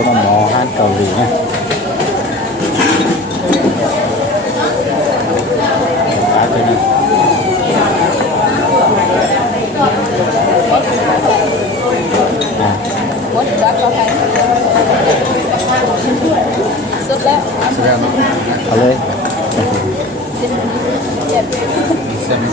ตัวหมอห้านเกาหลีนะร้านตัวนี้หมดจับเราไปสุดแล้วสุดแล้วเนาะเอาเลยเจ็บเส้นน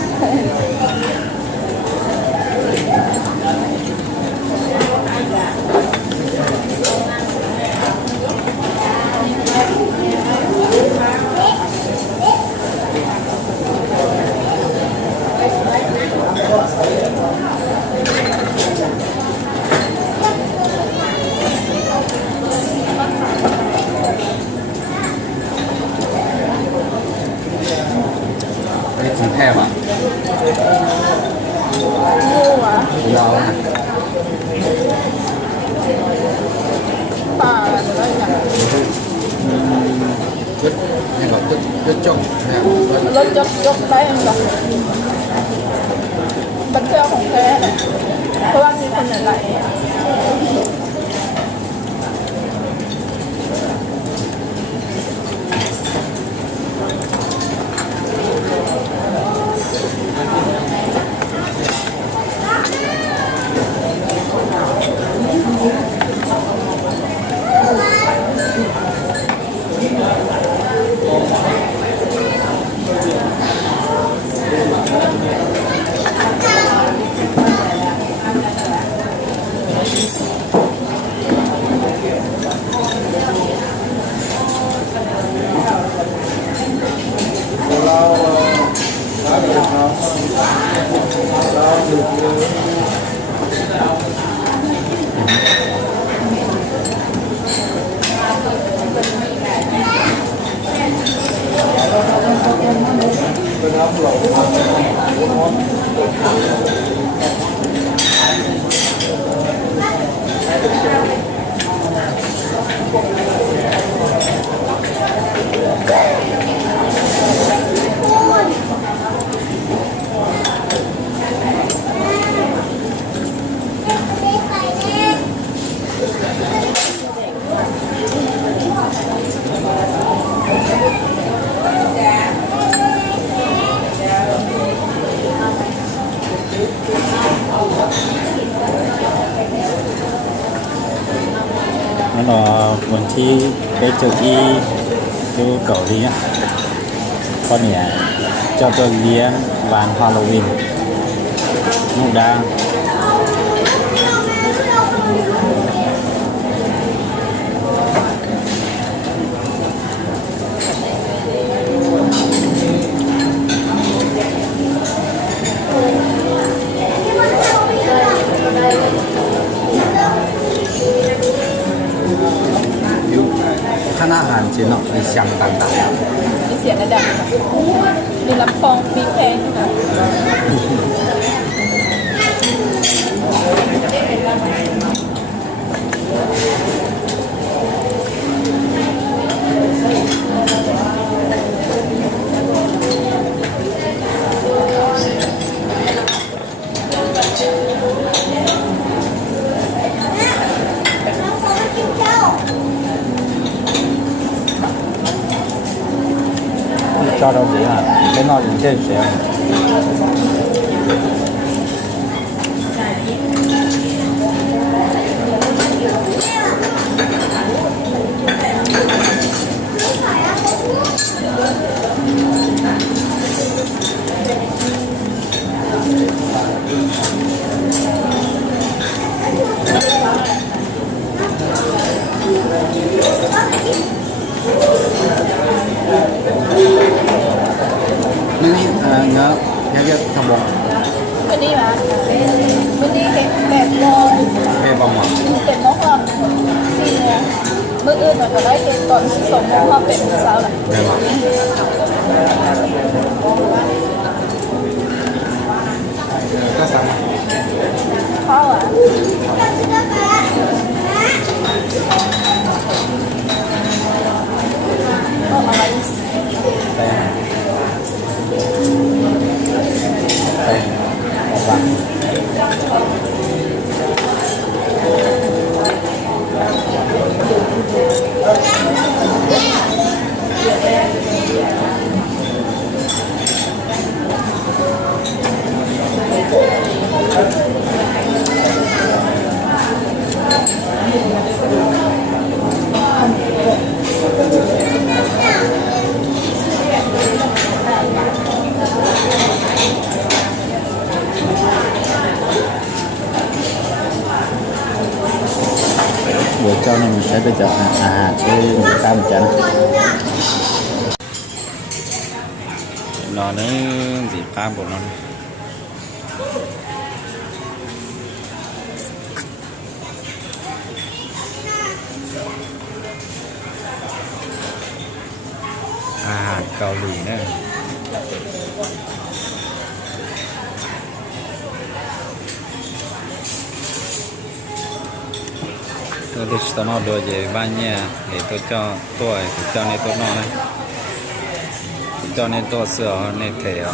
ี่ของแทบอ่ะงูอ่ะยาวนะป่าอะไรอย่างนี่ก็จุดจงเนี่ยรถยกได้หรอบันเทิงของแท้เพราะว่ามีคนหลายนั่นวันที่ไปเจอที่ดูเกาหลีก็เนี่ยเจ้าตัวเลี้ยงวันฮาโลวีนมุกดาคณะอาหารจีนเนาะมีเสียงต่างมีเสียงระดับมีลำโพงมีเพลงนะ照着谁啊？跟到你这谁啊？นี่เนื้อเยอะๆทำบงวันนี้มาวันนี้เห็นแบบโมเฮ้ยบางหวะเป็นโมหอมสี่เนี่ยมื้ออื่นมันก็ได้เห็นตอน2 โมงหอมเป็นมื้อเช้าแหละเฮ้ยบางก็สั่งข้าวอ่ะก็อะไรไปไป này mình sẽ bây giờ cái cam chả nó gì cam của nóเกาหลีเนี่ยtôi sẽ nói đồ về ba nhà để tôi cho tôi này tôi cho nên tôi sửa nên thể